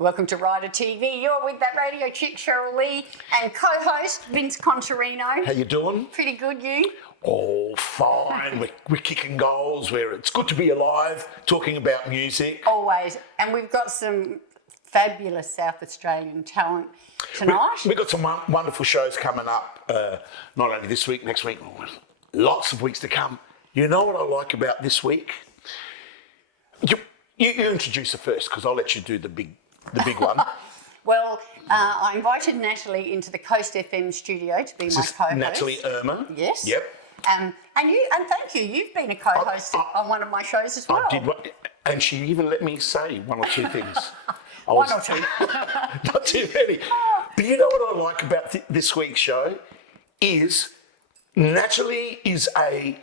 Welcome to Rider TV. You're with that radio chick, Cheryl Lee, and co-host Vince Contarino. How you doing? Pretty good, you? Oh, fine. we're kicking goals. It's good to be alive, talking about music. Always. And we've got some fabulous South Australian talent tonight. We've got some wonderful shows coming up, not only this week, next week, lots of weeks to come. You know what I like about this week? You introduce it first, because I'll let you do the big one. Well, I invited Natalie into the Coast FM studio to be my co-host. Natalie Ermer. Yes. Yep. And thank you. You've been a co-host on one of my shows as well. I did, and she even let me say one or two things. One or two. Not too many. But you know what I like about this week's show is Natalie is a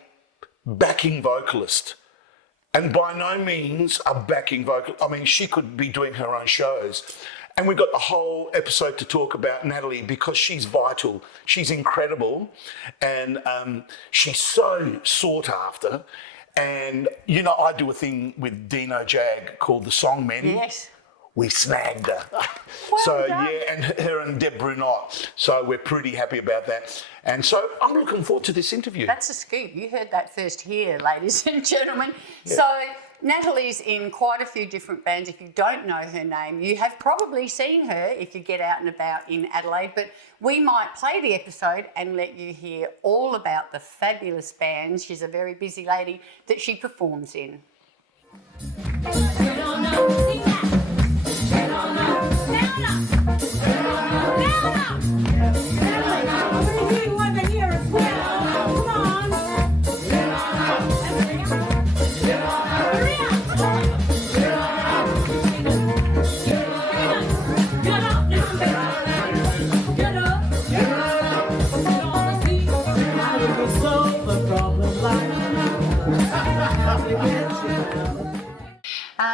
backing vocalist. And by no means a backing vocal. I mean, she could be doing her own shows. And we've got the whole episode to talk about Natalie because she's vital. She's incredible. And she's so sought after. And, you know, I do a thing with Dino Jag called The Song Men. Yes. We snagged her. And her and Deb Brunot. So we're pretty happy about that. And so I'm looking forward to this interview. That's a scoop. You heard that first here, ladies and gentlemen. Yeah. So Natalie's in quite a few different bands. If you don't know her name, you have probably seen her if you get out and about in Adelaide. But we might play the episode and let you hear all about the fabulous bands. She's a very busy lady that she performs in.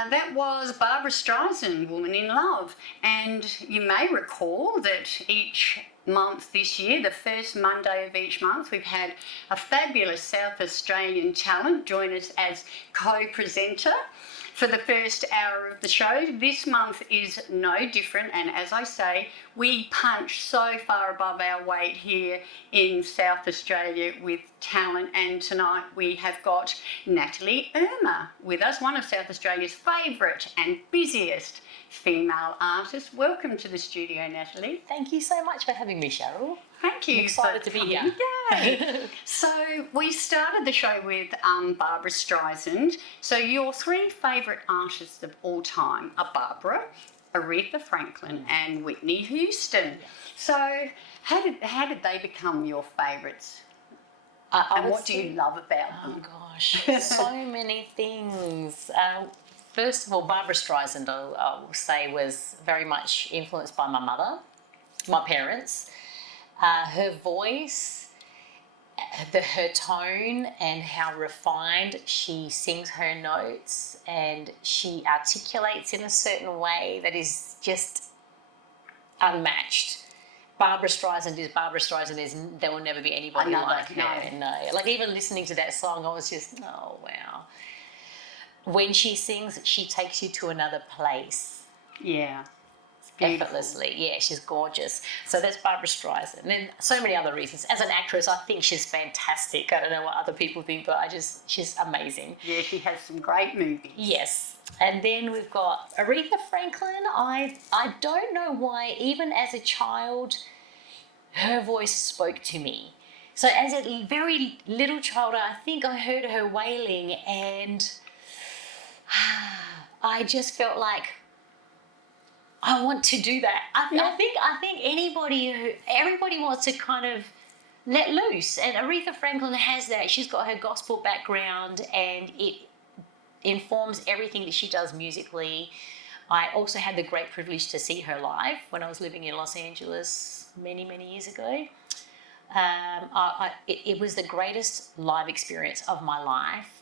That was Barbra Streisand, Woman in Love. And you may recall that each month this year, the first Monday of each month, we've had a fabulous South Australian talent join us as co-presenter for the first hour of the show. This month is no different, and as I say, we punch so far above our weight here in South Australia with talent, and tonight we have got Natalie Ermer with us, one of South Australia's favourite and busiest female artists. Welcome to the studio, Natalie. Thank you so much for having me, Cheryl. Thank you. I'm excited to be here. Yay. So we started the show with Barbra Streisand. So your three favourite artists of all time are Barbara, Aretha Franklin and Whitney Houston. So how did they become your favourites? And what do you love about them? Oh gosh, so many things. First of all, Barbra Streisand, I will say, was very much influenced by my mother, my parents. Her voice, her tone, and how refined she sings her notes, and she articulates in a certain way that is just unmatched. Barbra Streisand is Barbra Streisand. There will never be anybody like her. No. Like even listening to that song, I was just, oh wow. When she sings, she takes you to another place. Yeah. Effortlessly. Yeah, she's gorgeous. So that's Barbra Streisand. And then so many other reasons. As an actress, I think she's fantastic. I don't know what other people think, but she's amazing. Yeah, she has some great movies. Yes. And then we've got Aretha Franklin. I don't know why, even as a child, her voice spoke to me. So as a very little child, I think I heard her wailing, and I just felt like I want to do that. I think everybody wants to kind of let loose, and Aretha Franklin has that. She's got her gospel background, and it informs everything that she does musically. I also had the great privilege to see her live when I was living in Los Angeles many years ago. It was the greatest live experience of my life.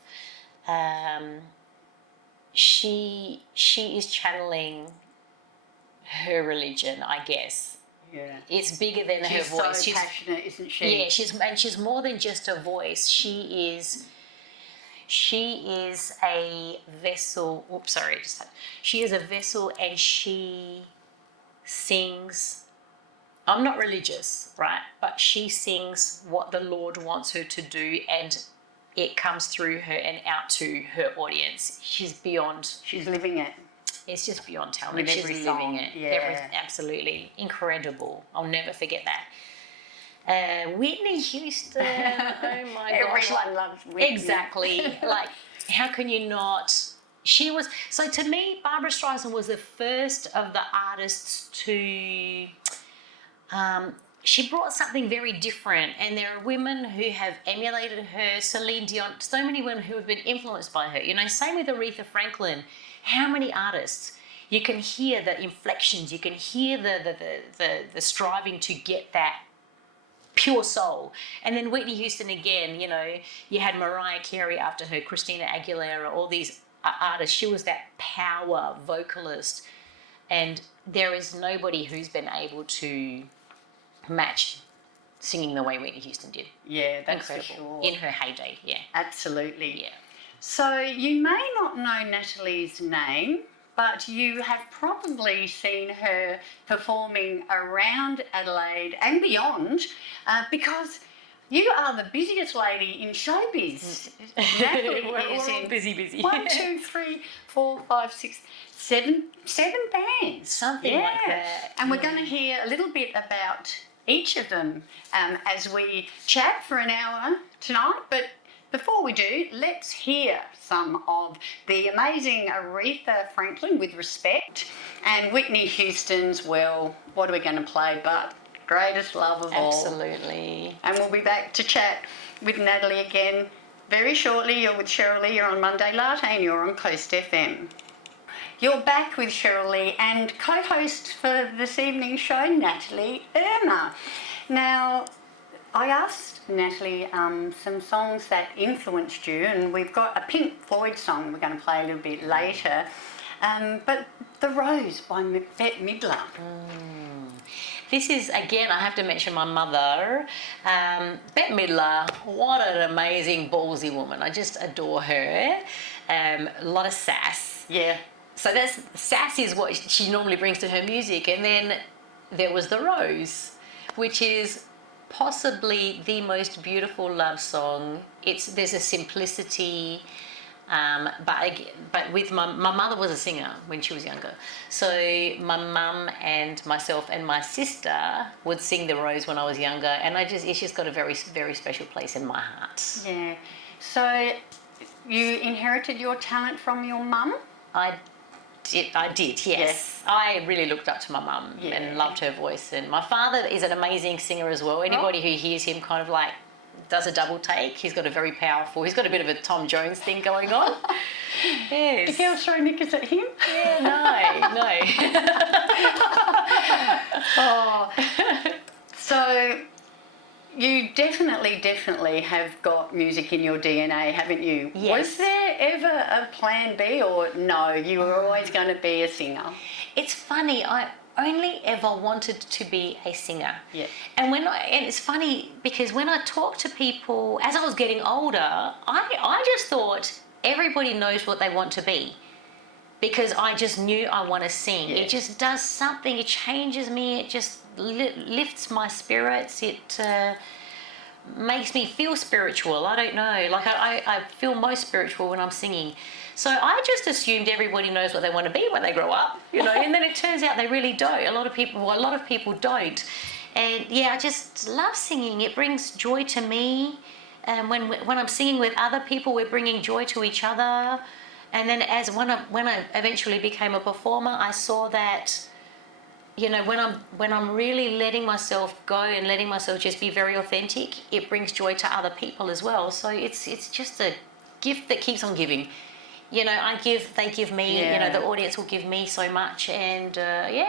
She is channeling her religion, I guess. Yeah. It's bigger than her voice. She's so passionate, isn't she? Yeah, she's more than just a voice. She is She is a vessel. Oops, sorry. She is a vessel, and she sings. I'm not religious, right? But she sings what the Lord wants her to do, and it comes through her and out to her audience. She's beyond. She's living it. It's just beyond telling. With She's every living song, it. yeah. Absolutely incredible. I'll never forget that. Whitney Houston. Oh my gosh! Everyone loves Whitney. Exactly. Like, how can you not? She was. So to me, Barbara Streisand was the first of the artists to. She brought something very different, and there are women who have emulated her. Celine Dion, so many women who have been influenced by her. You know, same with Aretha Franklin. How many artists? You can hear the inflections. You can hear the striving to get that pure soul. And then Whitney Houston again. You know, you had Mariah Carey after her, Christina Aguilera, all these artists. She was that power vocalist, and there is nobody who's been able to match singing the way Whitney Houston did. Yeah, that's Incredible. for sure. In her heyday, yeah. Absolutely. Yeah. So you may not know Natalie's name, but you have probably seen her performing around Adelaide and beyond, because you are the busiest lady in showbiz. Natalie is in busy. 1, 2, 3, 4, 5, 6, 7 bands. Something like that. And we're going to hear a little bit about each of them as we chat for an hour tonight. But before we do, let's hear some of the amazing Aretha Franklin, With Respect, and Whitney Houston's, well, what are we going to play but Greatest Love of All. Absolutely. And we'll be back to chat with Natalie again very shortly. You're with Cheryl Lee, you're on Monday Latte, and you're on Coast FM. You're back with Cheryl Lee and co-host for this evening's show, Natalie Ermer. Now, I asked Natalie some songs that influenced you, and we've got a Pink Floyd song we're going to play a little bit later, but The Rose by Bette Midler. This is, again, I have to mention my mother. Bette Midler, what an amazing, ballsy woman. I just adore her. A lot of sass. Yeah. So that's sass is what she normally brings to her music. And then there was The Rose, which is possibly the most beautiful love song. There's a simplicity, but with my mother was a singer when she was younger. So my mum and myself and my sister would sing The Rose when I was younger, and it's just got a very, very special place in my heart. Yeah. So you inherited your talent from your mum? I did, yes. I really looked up to my mum and loved her voice. And my father is an amazing singer as well. Anybody who hears him kind of like does a double take. He's got a bit of a Tom Jones thing going on. Yes. The girls throw knickers at him? Yeah, no. Oh. So you definitely have got music in your DNA, haven't you? Yes. Was there ever a plan B, or no, you were always going to be a singer? It's funny, I only ever wanted to be a singer. Yeah. And it's funny because when I talk to people, as I was getting older, I just thought everybody knows what they want to be. Because I just knew I want to sing. Yeah. It just does something, it changes me, it just lifts my spirits, it makes me feel spiritual. I don't know, like I feel most spiritual when I'm singing. So I just assumed everybody knows what they want to be when they grow up, you know, and then it turns out they really don't. A lot of people don't. And yeah, I just love singing. It brings joy to me. And when I'm singing with other people, we're bringing joy to each other. And then when I eventually became a performer, I saw that, you know, when I'm really letting myself go and letting myself just be very authentic, it brings joy to other people as well. So it's just a gift that keeps on giving. You know, they give me, you know, the audience will give me so much, and I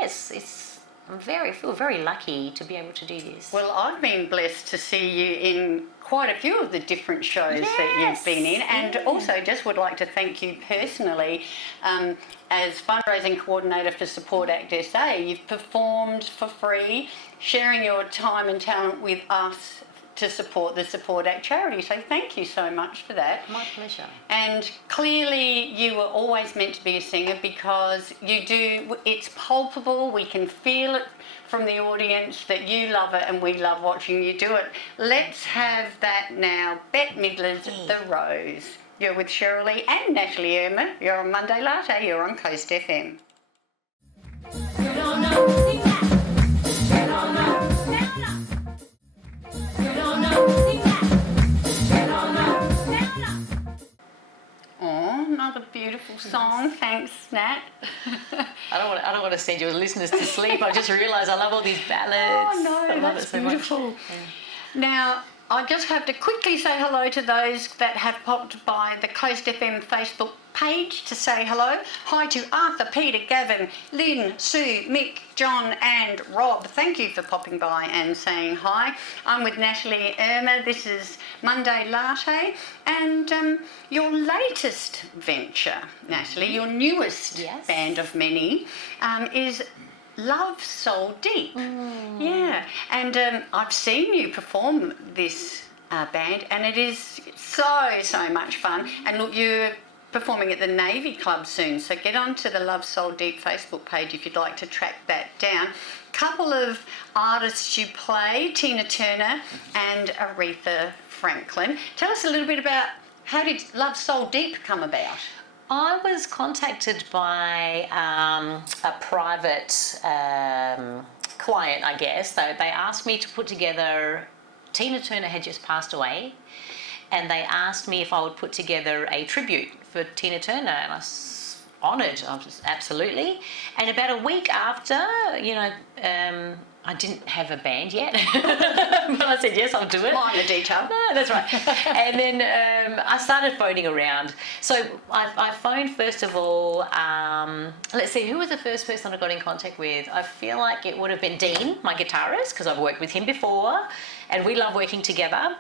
feel very lucky to be able to do this. Well, I've been blessed to see you in quite a few of the different shows that you've been in, and also just would like to thank you personally as fundraising coordinator for Support Act SA. You've performed for free, sharing your time and talent with us to support the Support Act charity. So thank you so much for that. My pleasure. And clearly you were always meant to be a singer because you do, it's palpable, we can feel it from the audience that you love it and we love watching you do it. Let's have that now. Bette Midler's The Rose. You're with Cheryl and Natalie Ermer. You're on Monday Latte, you're on Coast FM. Oh, another beautiful song. Thanks, Nat. I don't want to send your listeners to sleep. I just realised I love all these ballads. Oh no, I love that's it so beautiful. much. Yeah. Now, I just have to quickly say hello to those that have popped by the Coast FM Facebook page to say hello. Hi to Arthur, Peter, Gavin, Lynn, Sue, Mick, John and Rob. Thank you for popping by and saying hi. I'm with Natalie Ermer. This is Monday Latte. And your latest venture, Natalie, your newest band of many, is Love Soul Deep. Yeah, and I've seen you perform this band and it is so much fun. And look, you're performing at the Navy Club soon, so get onto the Love Soul Deep Facebook page if you'd like to track that down. Couple of artists you play, Tina Turner and Aretha Franklin. Tell us a little bit about how did Love Soul Deep come about? I was contacted by a private client, I guess. So they asked me to put together, Tina Turner had just passed away, and they asked me if I would put together a tribute for Tina Turner, and I was honoured. I was absolutely. And about a week after, I didn't have a band yet, but I said, yes, I'll do it. Minor detail. No, that's right. And then I started phoning around. So I phoned, first of all, let's see, who was the first person I got in contact with? I feel like it would have been Dean, my guitarist, because I've worked with him before, and we love working together.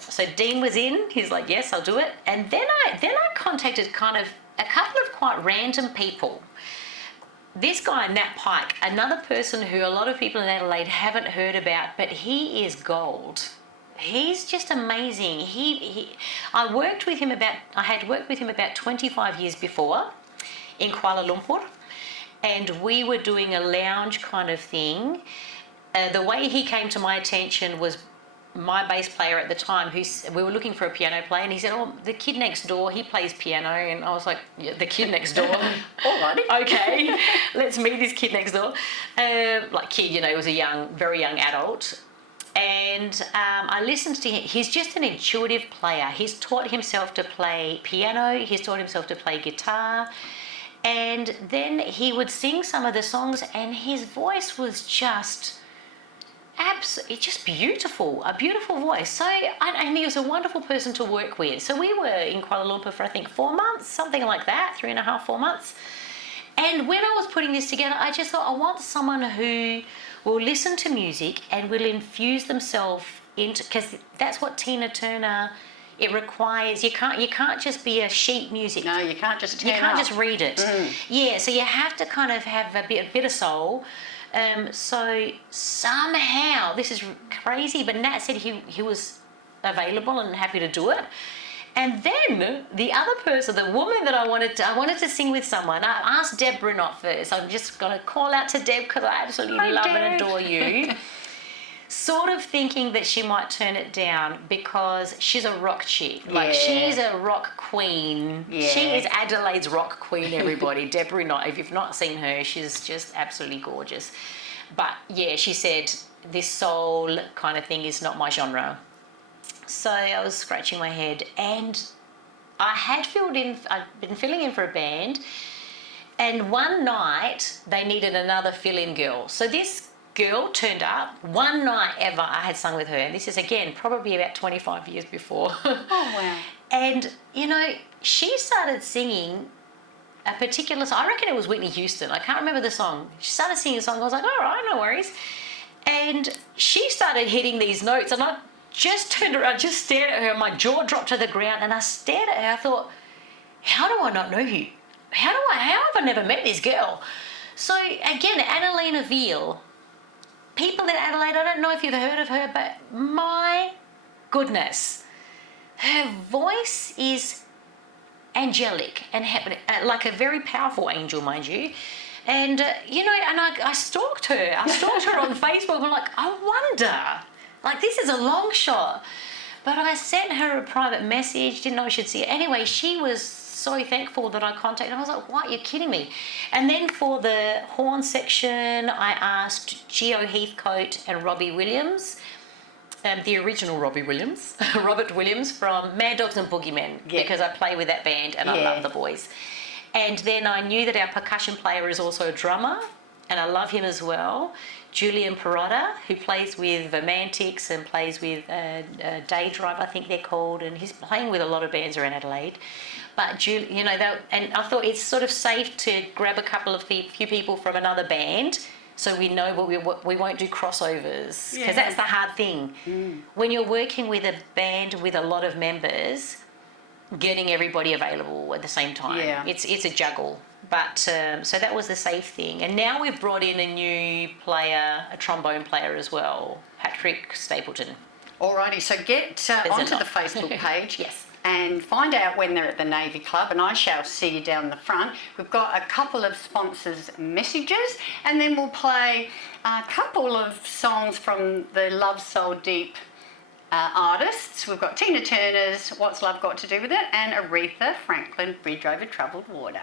So Dean was in, he's like, yes, I'll do it. And then I contacted kind of a couple of quite random people. This guy, Nat Pike, another person who a lot of people in Adelaide haven't heard about, but he is gold. He's just amazing. I had worked with him about 25 years before in Kuala Lumpur, and we were doing a lounge kind of thing. The way he came to my attention was my bass player at the time, we were looking for a piano player, and he said, oh, the kid next door, he plays piano. And I was like, yeah, the kid next door? Alrighty, okay, let's meet this kid next door. Like kid, he was a very young adult. And I listened to him. He's just an intuitive player. He's taught himself to play piano, he's taught himself to play guitar, and then he would sing some of the songs, and his voice was just it's just beautiful, a beautiful voice. So, and he was a wonderful person to work with. So we were in Kuala Lumpur for, I think, 4 months, something like that, 3.5, 4 months. And when I was putting this together, I just thought, I want someone who will listen to music and will infuse themselves into, because that's what Tina Turner, it requires. You can't just be a sheet music. No, you can't just turn You can't up. just read it. Yeah, so you have to kind of have a bit of soul. So somehow, this is crazy, but Nat said he was available and happy to do it. And then the other person, the woman that I wanted to sing with someone, I asked Deb Brunot first. I'm just going to call out to Deb because I absolutely love and adore you. Sort of thinking that she might turn it down because she's a rock chick. Like, she's a rock queen. Yeah. She is Adelaide's rock queen, everybody. Deb Brunot, if you've not seen her, she's just absolutely gorgeous. But yeah, she said, this soul kind of thing is not my genre. So I was scratching my head, and I'd been filling in for a band, and one night they needed another fill-in girl. So this girl turned up. One night ever I had sung with her, and this is again probably about 25 years before. Oh wow. And she started singing a particular song. I reckon it was Whitney Houston. I can't remember the song. She started singing a song. I was like, all right, no worries. And she started hitting these notes, and I just turned around, just stared at her. My jaw dropped to the ground, and I stared at her. I thought, how do I not know you? How have I never met this girl? So again, Annalena Veal people in Adelaide, I don't know if you've heard of her, but my goodness, her voice is angelic and like a very powerful angel, mind you. And, and I stalked her. I stalked her on Facebook. I'm like, I wonder, like, this is a long shot. But I sent her a private message, didn't know she'd see it. Anyway, she was so thankful that I contacted her. I was like, what, you're kidding me? And then for the horn section, I asked Gio Heathcote and Robbie Williams, the original Robbie Williams, Robert Williams from Mad Dogs and Boogeymen, because I play with that band and I love the boys. And then I knew that our percussion player is also a drummer, and I love him as well. Julian Perrotta, who plays with Romantics and plays with Day Drive, I think they're called, and he's playing with a lot of bands around Adelaide. But and I thought it's sort of safe to grab a couple of few people from another band, so we know we won't do crossovers, because that's the hard thing. When you're working with a band with a lot of members, getting everybody available at the same time, it's a juggle. But so that was the safe thing. And now we've brought in a new player, a trombone player as well, Patrick Stapleton. Alrighty, so get onto the Facebook page. Yes. And find out when they're at the Navy Club, and I shall see you down the front. We've got a couple of sponsors' messages, and then we'll play a couple of songs from the Love Soul Deep artists. We've got Tina Turner's What's Love Got to Do With It, and Aretha Franklin, Bridge Over Troubled Water.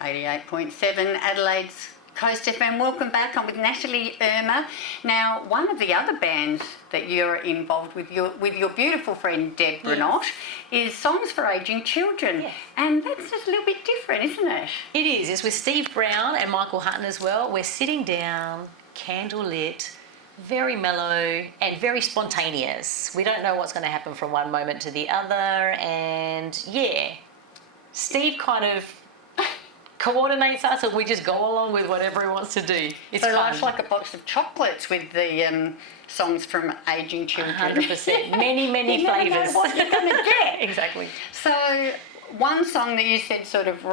88.7 Adelaide's Coast FM. Welcome back. I'm with Natalie Ermer. Now, one of the other bands that you're involved with your beautiful friend Deb Brunot is Songs for Aging Children. Yes. And that's just a little bit different, isn't it? It is. It's with Steve Brown and Michael Hutton as well. We're sitting down, candle lit, very mellow and very spontaneous. We don't know what's going to happen from one moment to the other. And Steve kind of coordinates us, and we just go along with whatever he wants to do. It's so fun. life's like a box of chocolates with the songs from aging children. 100%. Many You never know flavours. what you're going to get. Exactly. So one song that you said sort of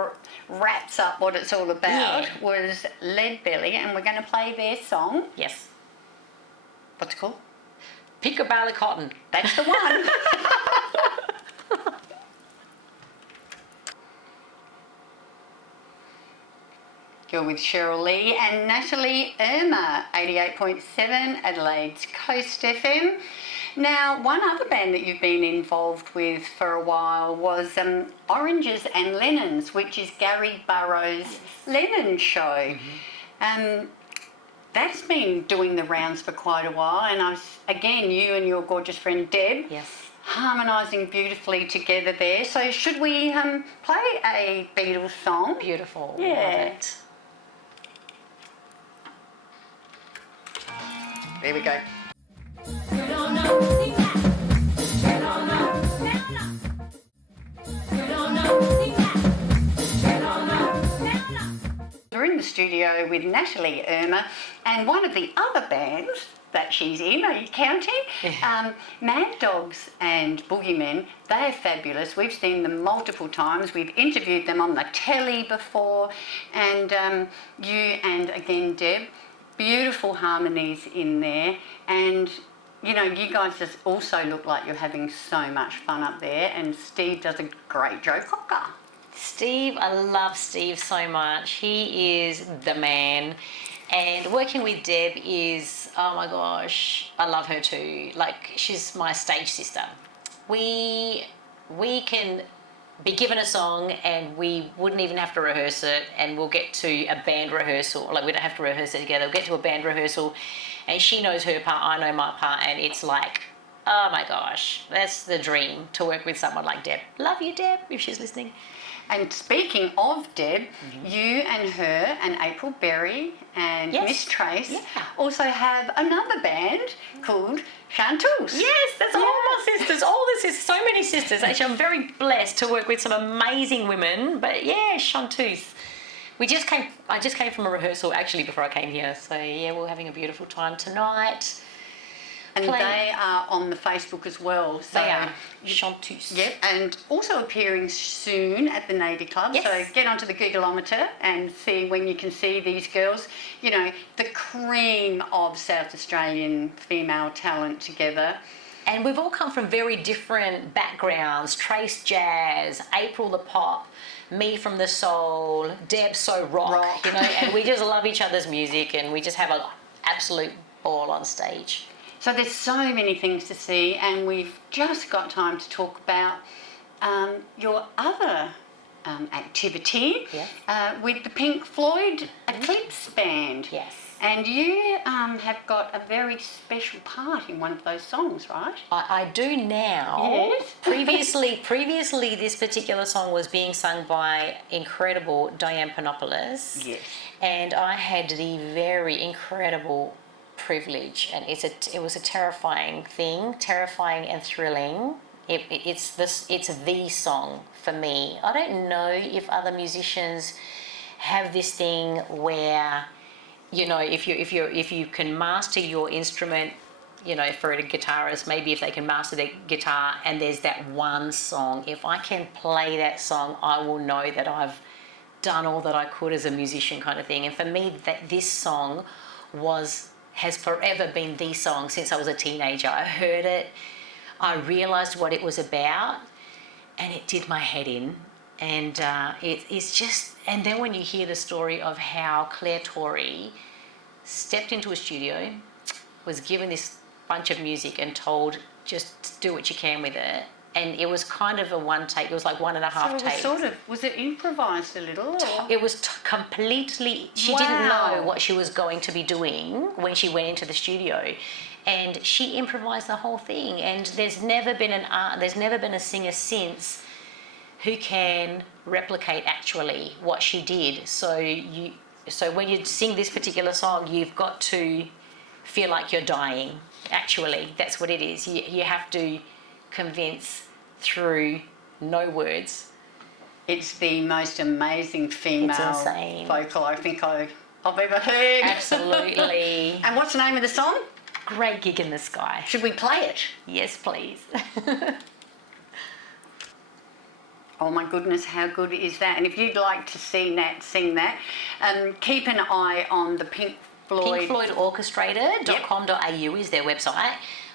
wraps up what it's all about was Lead Belly, and we're going to play their song. Yes. What's it called? Pick a bale of cotton. That's the one. You're with Cheryl Lee and Natalie Ermer, 88.7 Adelaide's Coast FM. Now, one other band that you've been involved with for a while was Oranges and Lemons, which is Gary Burrows' Lennon show. That's been doing the rounds for quite a while, and again, you and your gorgeous friend Deb, harmonising beautifully together there. So should we play a Beatles song? Beautiful. Yeah. Love it. There we go. We're in the studio with Natalie Ermer and one of the other bands that she's in. Are you counting? Mad Dogs and Boogeymen. They're fabulous. We've seen them multiple times. We've interviewed them on the telly before, and you and again Deb. Beautiful harmonies in there, and you guys just also look like you're having so much fun up there, and Steve does a great Joe Cocker. Steve, I love Steve so much. He is the man, and working with Deb is, oh my gosh, I love her too. Like, she's my stage sister. We can be given a song and we wouldn't even have to rehearse it, and we'll get to a band rehearsal. Like, we don't have to rehearse it together. We'll get to a band rehearsal and she knows her part, I know my part, and it's like, oh my gosh, that's the dream, to work with someone like Deb. Love you, Deb, if she's listening. And speaking of Deb, you and her and April Berry and Miss Trace also have another band called Chanteuse. Yes, that's all my sisters, all the sisters, so many sisters. Actually, I'm very blessed to work with some amazing women, but Chanteuse. I just came from a rehearsal actually before I came here, so we're having a beautiful time tonight. And they are on the Facebook as well. So, They are. Chanteuse. Yep, and also appearing soon at the Navy Club. Yes. So get onto the Googleometer and see when you can see these girls. You know, the cream of South Australian female talent together. And we've all come from very different backgrounds. Trace jazz, April the pop, me from the soul, Deb so rock. You know, and we just love each other's music and we just have an absolute ball on stage. So there's so many things to see, and we've just got time to talk about your other activity with the Pink Floyd Eclipse Band. Yes. And you have got a very special part in one of those songs, right? I do now. Yes. Previously, this particular song was being sung by incredible Diane Panopoulos. Yes. And I had the very incredible privilege, and it was a terrifying thing, terrifying and thrilling. It's the song for me. I don't know if other musicians have this thing where, you know, if you can master your instrument, you know, for a guitarist, maybe if they can master their guitar and there's that one song, if I can play that song, I will know that I've done all that I could as a musician, kind of thing. And for me, that this song has forever been the song since I was a teenager. I heard it, I realised what it was about, and it did my head in. And it's just, and then when you hear the story of how Claire Torrey stepped into a studio, was given this bunch of music and told, just do what you can with it. And it was kind of a one take, it was like 1.5 takes. So was it improvised a little? Or? It was completely, she didn't know what she was going to be doing when she went into the studio. And she improvised the whole thing. And there's never been a singer since who can replicate actually what she did. So when you sing this particular song, you've got to feel like you're dying. Actually, that's what it is. You have to convince through no words. It's the most amazing female vocal I think I've ever heard. Absolutely. And what's the name of the song? Great Gig in the Sky. Should we play it? Yes, please. Oh my goodness, how good is that? And if you'd like to sing that, keep an eye on the Pink Floyd. PinkFloydOrchestrated.com.au is their website.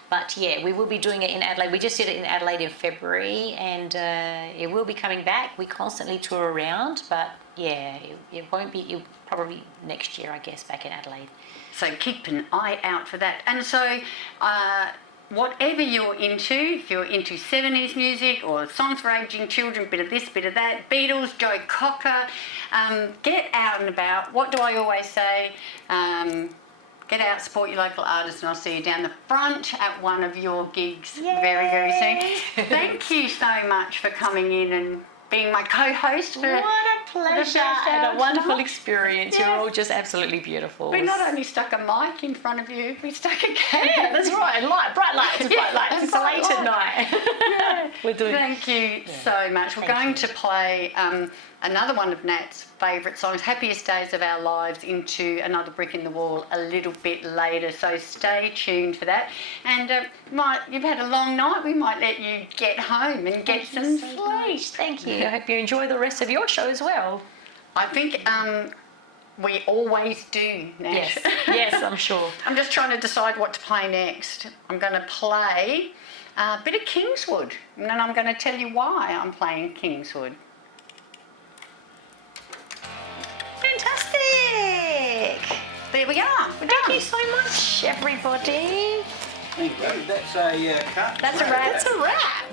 But yeah, we will be doing it in Adelaide. We just did it in Adelaide in February, and it will be coming back. We constantly tour around, but yeah, it won't be, it'll probably next year, I guess, back in Adelaide. So keep an eye out for that. And so whatever you're into, if you're into 70s music or songs for aging children, bit of this, bit of that, Beatles, Joe Cocker, get out and about. What do I always say? Get out, support your local artists, and I'll see you down the front at one of your gigs very, very soon. Thank you so much for coming in and being my co-host. What a pleasure and a wonderful experience. Yeah. You're all just absolutely beautiful. We not only stuck a mic in front of you, we stuck a camera. That's right, and bright lights. It's late at night. Yeah. We're doing. Thank you so much. We're going to play another one of Nat's favourite songs, Happiest Days of Our Lives, into Another Brick in the Wall a little bit later, so stay tuned for that. And you've had a long night, we might let you get home and get some sleep. Thank you. I hope you enjoy the rest of your show as well. I think we always do, Nat. Yes, I'm sure. I'm just trying to decide what to play next. I'm going to play a bit of Kingswood, and then I'm going to tell you why I'm playing Kingswood. Fantastic! There we are. Thank you so much, everybody. Thank you. That's a cut. That's a wrap. That's a wrap.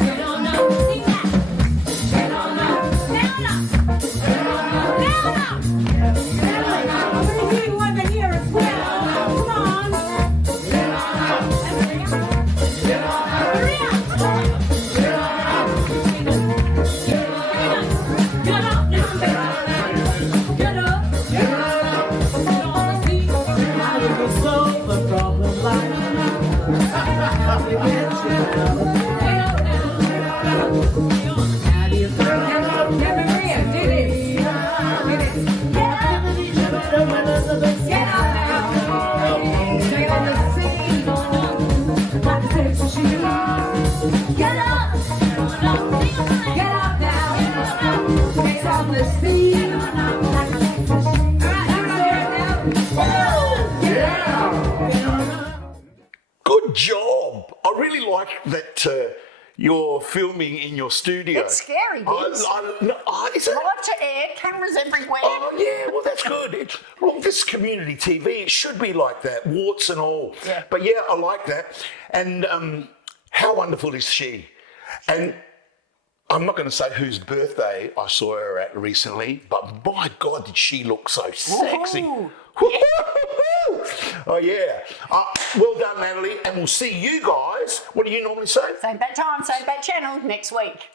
Get out now. Straight on the sea. Good job. I really like that you're filming in your studio. It's scary, Vince. Is it? Live to air, cameras everywhere. Oh, yeah, well, that's good. Well, this is community TV. It should be like that, warts and all. Yeah. But yeah, I like that. And how wonderful is she? And I'm not going to say whose birthday I saw her at recently, but my God, did she look so sexy. Ooh. Oh, yeah. Well done, Natalie. And we'll see you guys. What do you normally say? Same bat time, same bat channel next week.